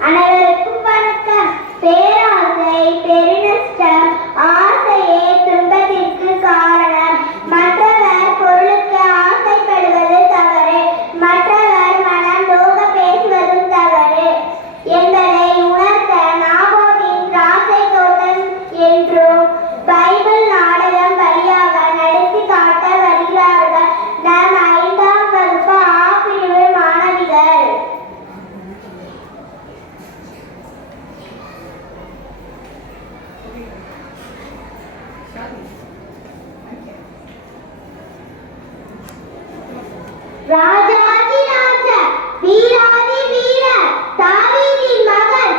அனைவருக்கும் வணக்கம். பேராசை பெருநாள் ராஜாதி ராஜா வீராதி வீர தாவீதின் மகன்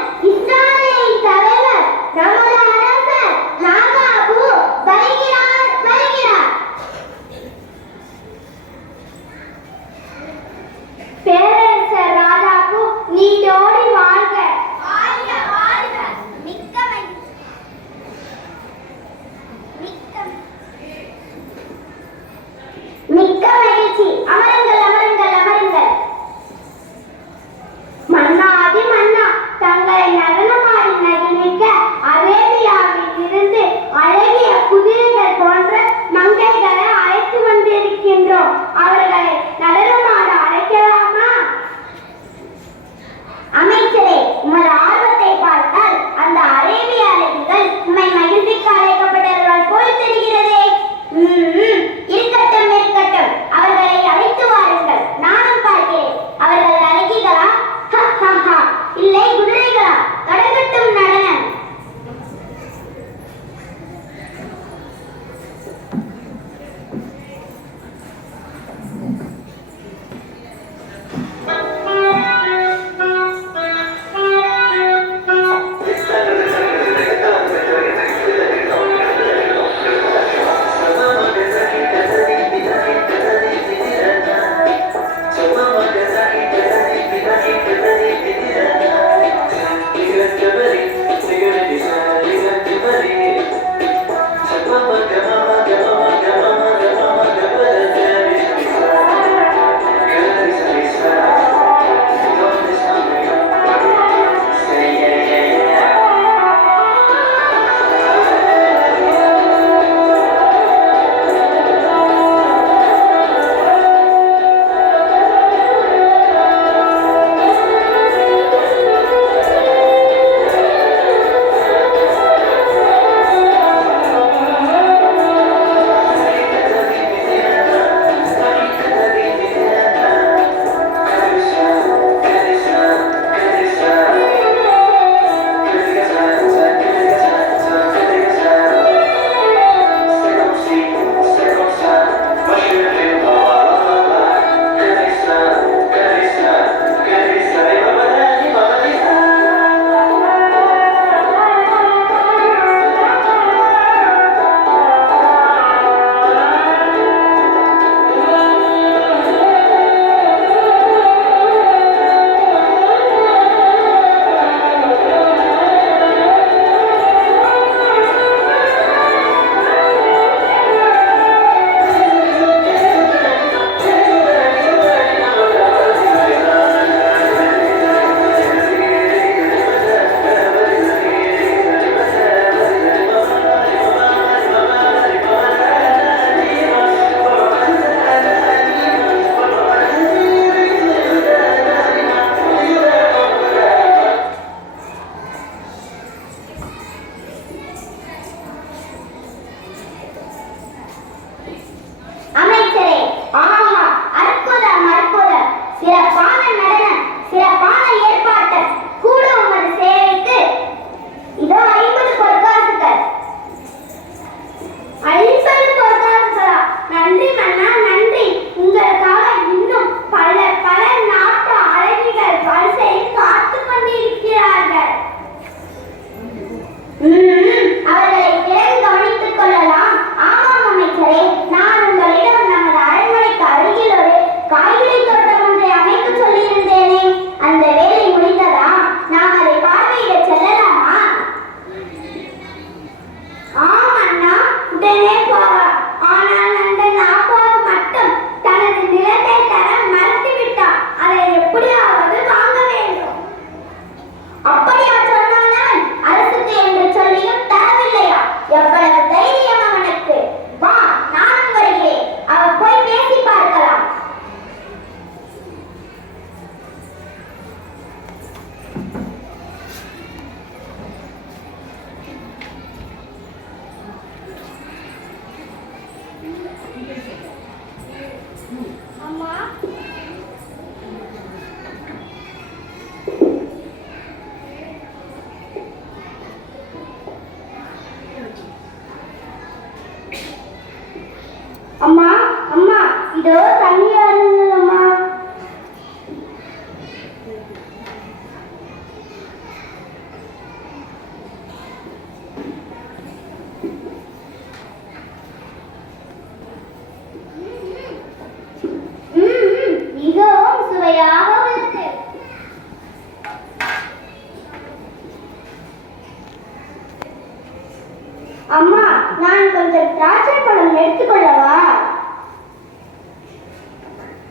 திராட்சை பழம் எடுத்துக்கொள்ளவா?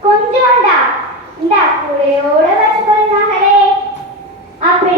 கொஞ்சோண்டா இந்தா கூடையோட வச்சுக்கொள் அப்படி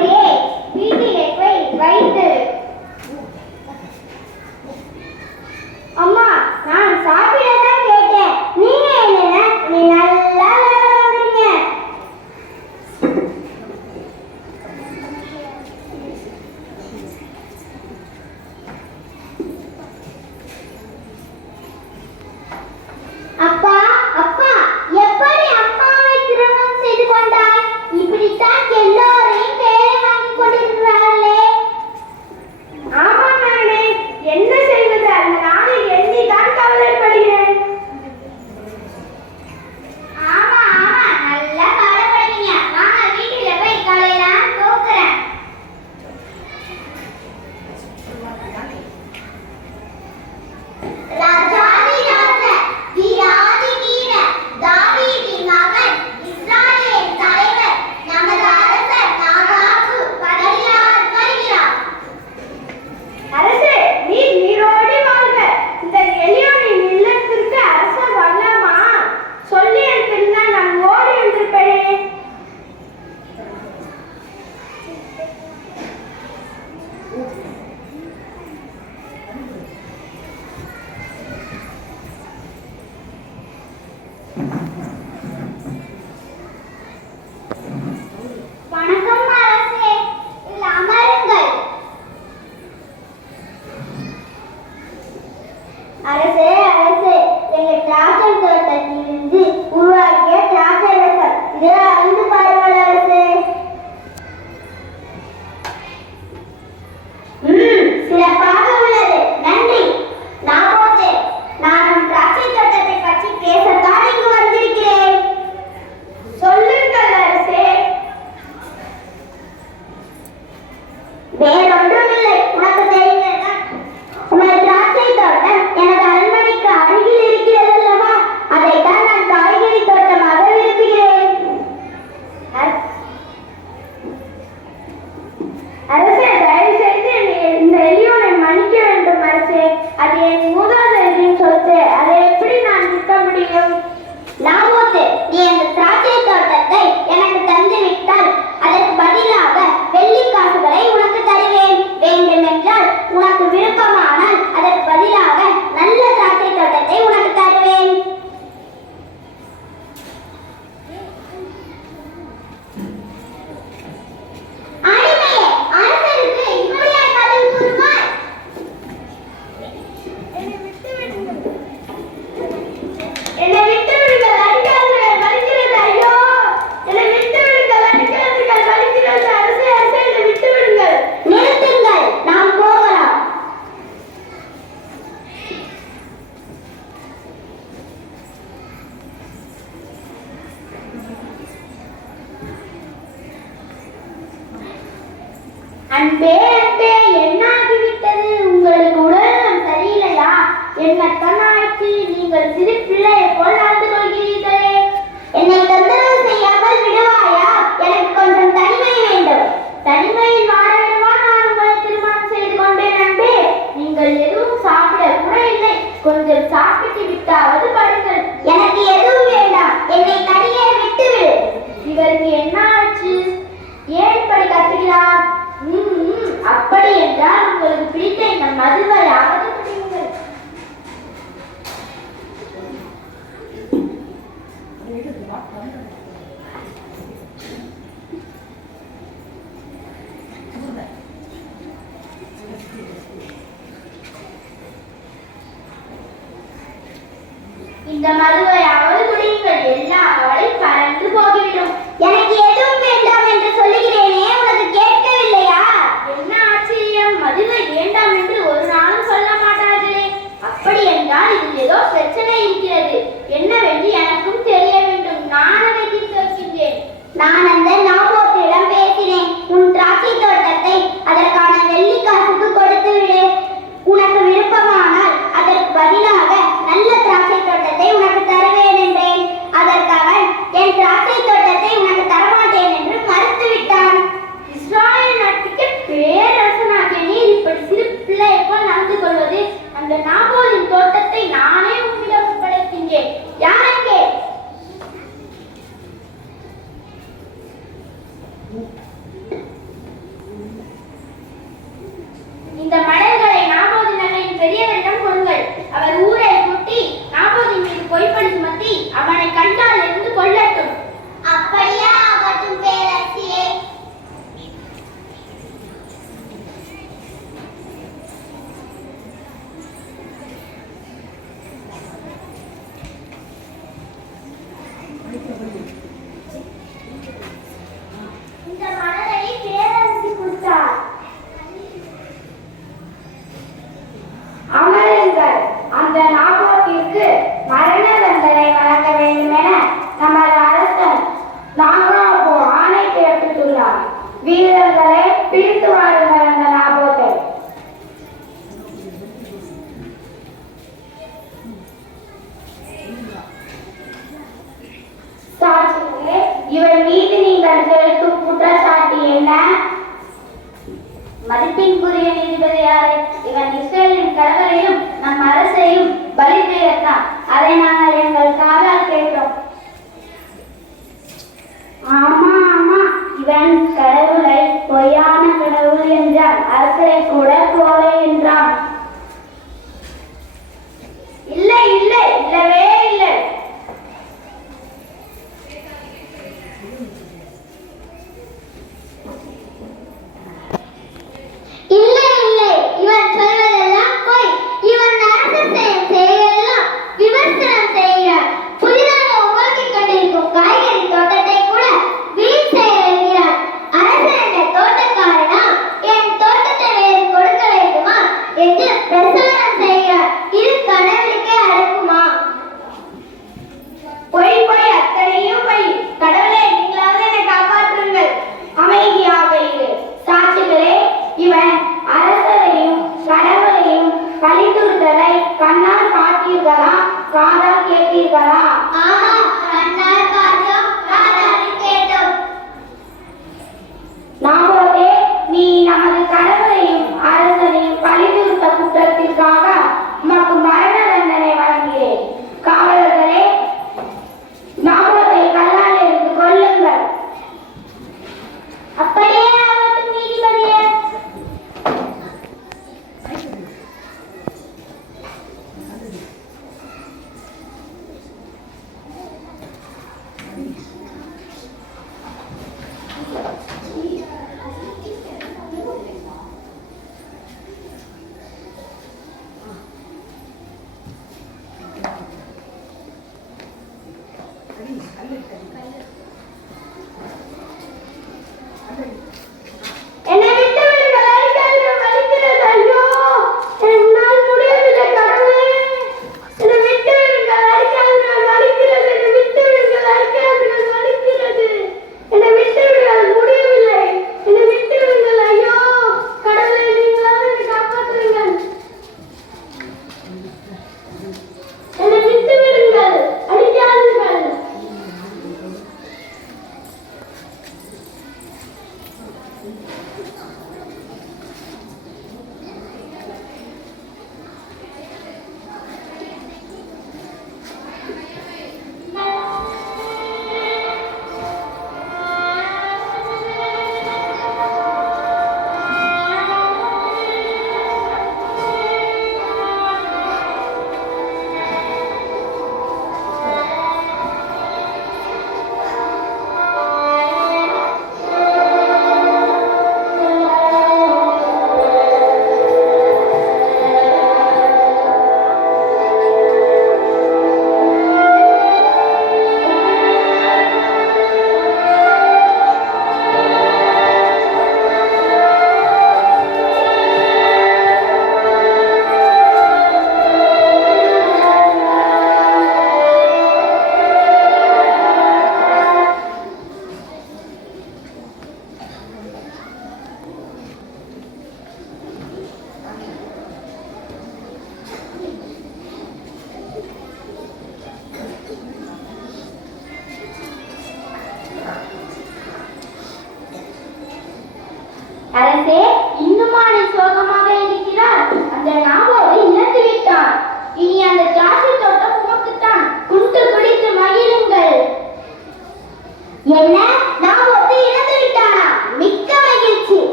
உனக்கு விருப்பமானால் அதற்கு பதிலாக நல்ல திராட்சை தோட்டத்தை உனக்கு தருவேன். அன்பே அன்பே என்னாகிவிட்டது? உங்களுக்கு உடல் சரியில்லையா? என்னத்தான் ஆயிற்று நீங்கள் சிறு பிள்ளையை போல இந்த மருந்து நான் அந்த எங்கள் மீது நீங்கள் செலுத்தும் குற்றச்சாட்டு என்ன? மதிப்பின்குரிய நீதிபதியாரே இவன் இஸ்ரேலின் கடவுளையும் நம் அரசையும் பலி செய்யத்தான் அதை நாங்கள் எங்கள் காதால் கேட்டோம். ஆமா ஆமா இவன் கடவுளை பொய்யான கடவுள் என்றான் அரசரை கூட போல என்றான். இல்லை இல்லை இல்லவே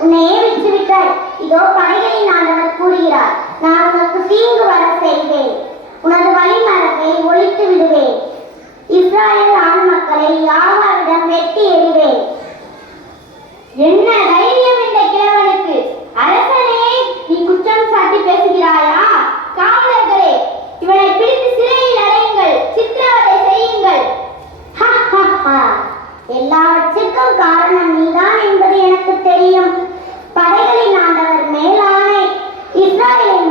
உன்னையே விட்டுவிட்டாய். இதோ பழைய நான் அவர் கூறுகிறார். நான் உனக்கு தீங்கு வர செய்வேன். உனது வழிமரத்தை ஒழித்து விடுவேன். இஸ்ராயல் ஆண் மக்களை யாவாரிடம் வெட்டி எறிவேன். என்ன தைரியம் இந்த கிழவனுக்கு? அரசனே நீ குற்றம் சாட்டி பேசுகிறாயா? காவலர்களே இவனை பிடித்து சிறையில் அடையுங்கள். சித்திரவதை செய்யுங்கள். எல்லாவற்றிற்கும் காரணம் நீதான் என்பது எனக்கு தெரியும். படைகளின் ஆண்டவர் மேலான. இஸ்ரேலின்